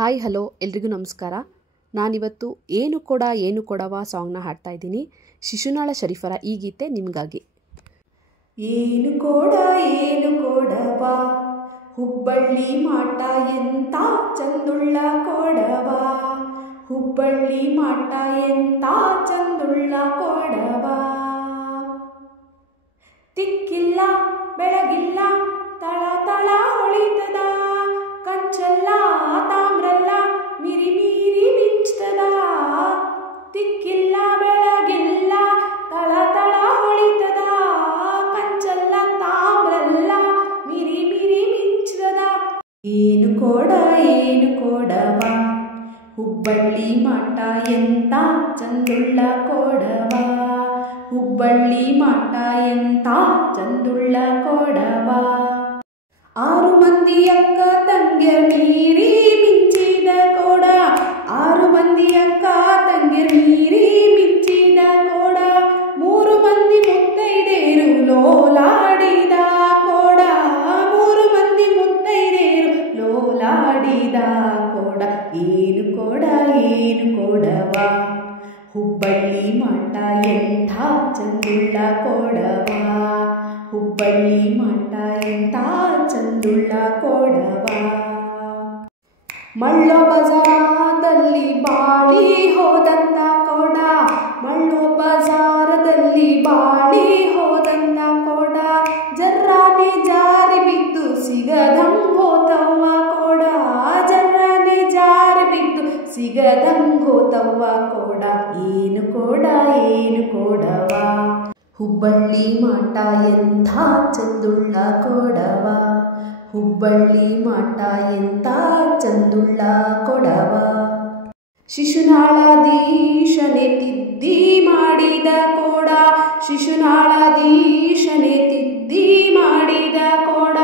Hi hello ಎಲ್ರಿಗೂ ನಮಸ್ಕಾರ. ನಾನಿವತ್ತು ಏನು ಕೊಡವ ಸಾಂಗ್ನ ಹಾಡ್ತಾ ಇದ್ದೀನಿ. ಶಿಶುನಾಳ ಶರೀಫರ ಈ ಗೀತೆ ನಿಮಗಾಗಿ. ಏನು ಕೊಡವ ಹುಬ್ಬಳ್ಳಿ ಮಾಟ ಎಂತ ಚಂದುಳ್ಳ ಕೊಡವ, ಹುಬ್ಬಳ್ಳಿ ಮಾಟ ಎಂತ ಚಂದುಳ್ಳ ಕೊಡವ. ತಿಕ್ಕಿಲ್ಲ ಬೆಳಗಿಲ್ಲ ತಳ ತಳ ಹೊಳಿತದ, ಕಂಚಲ್ಲ ತಾಮ್ರಲ್ಲ ಮಿರಿ ಮೀರಿ ಮಿಂಚ್ತದ. ತಿಕ್ಕಿಲ್ಲ ಬೆಳಗಿಲ್ಲ ತಳ ತಳ ಹೊಳಿತದ, ಕಂಚಲ್ಲ ತಾಮ್ರಲ್ಲ ಮಿರಿ ಮೀರಿ ಮಿಂಚ್ತದ. ಏನು ಕೊಡವ ಹುಬ್ಬಳ್ಳಿ ಮಾಟ ಎಂತ ಚಂದುಳ್ಳ ಕೊಡವ, ಹುಬ್ಬಳ್ಳಿ ಮಾಟ ಎಂತ ಚಂದುಳ್ಳ ಕೊಡವ. 6 ಮಂದಿ ಅಕ್ಕ ತಂಗಿಯರ್ ಮೀರಿ ಮಿಂಚಿದ ಕೊಡ, 6 ಮಂದಿ ಅಕ್ಕ ತಂಗಿಯರ್ ಮೀರಿ ಮಿಂಚಿದ ಕೊಡ. 3 ಮಂದಿ ಮುತ್ತೈದೆಯರು ಲೋಲಾಡಿದ ಕೊಡ, 3 ಮಂದಿ ಮುತ್ತೈದೆಯರು ಲೋಲಾಡಿದ ಕೊಡ. ಏನು ಕೊಡವ ಹುಬ್ಬಳ್ಳಿ ಮಾಟ ಎಂಥ ಚಂದುಳ್ಳ ಕೊಡವ, ಹುಬ್ಬಳ್ಳಿ ಮಾಟ ಎಂಥ ಚಂದುಳ್ಳ ಕೊಡವ. ಮಳ್ಳೋ ಬಜಾರದಲ್ಲಿ ಬಾಳಿ ಹೋದಂತ ಕೊಡ, ಮಳ್ಳೋ ಬಜಾರದಲ್ಲಿ ಬಾಳಿ ಹೋದಂತ ಕೊಡ. ಜರ್ರಾನೆ ಜಾರಿ ಬಿದ್ದು ಸಿಗದಂಗ್ ಹೋತವ್ವ ಕೊಡ, ಜರ್ರಾನೆ ಜಾರಿ ಬಿದ್ದು ಸಿಗದಂಗ್ ಹೋತವ್ವ ಕೊಡ. ಏನು ಕೊಡವ ಹುಬ್ಬಳ್ಳಿ ಮಾಟ ಎಂಥ ಚಂದುಳ್ಳ ಕೊಡವ, ಹುಬ್ಬಳ್ಳಿ ಮಾಟ ಎಂಥ ಚಂದುಳ್ಳ ಕೊಡವ. ಶಿಶುನಾಳಾಧೀಶನೇ ತಿದ್ದಿ ಮಾಡಿದ ಕೊಡ, ಶಿಶುನಾಳಾಧೀಶನೇ ತಿದ್ದಿ ಮಾಡಿದ ಕೊಡ.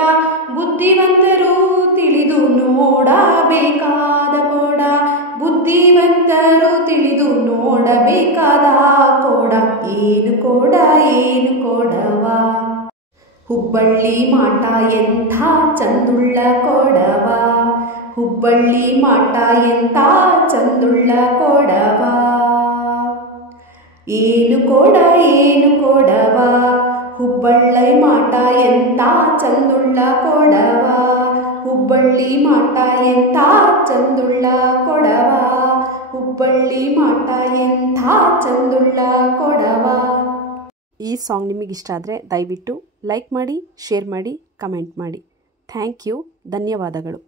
ಬುದ್ಧಿವಂತರು ತಿಳಿದು ನೋಡಬೇಕಾದ ಕೊಡ, ಬುದ್ಧಿವಂತರು ತಿಳಿದು ನೋಡಬೇಕಾದ ಕೊಡ. ಏನು ಕೊಡವ ಹುಬ್ಬಳ್ಳಿ ಮಾಟ ಎಂಥ ಚಂದುಳ್ಳ ಕೊಡವ, ಹುಬ್ಬಳ್ಳಿ ಮಾಟ ಎಂಥ ಚಂದುಳ್ಳ ಕೊಡವ. ಏನು ಕೊಡವ ಹುಬ್ಬಳ್ಳಿ ಮಾಟ ಎಂಥ ಚಂದುಳ್ಳ ಕೊಡವ, ಹುಬ್ಬಳ್ಳಿ ಮಾಟ ಎಂಥ ಚಂದುಳ್ಳ ಕೊಡವ, ಹುಬ್ಬಳ್ಳಿ ಮಾಟ ಎಂಥ ಚಂದುಳ್ಳ ಕೊಡವ. ಈ ಸಾಂಗ್ ನಿಮಗಿಷ್ಟ ಆದರೆ ದಯವಿಟ್ಟು ಲೈಕ್ ಮಾಡಿ, ಶೇರ್ ಮಾಡಿ, ಕಮೆಂಟ್ ಮಾಡಿ. Thank you. ಧನ್ಯವಾದಗಳು.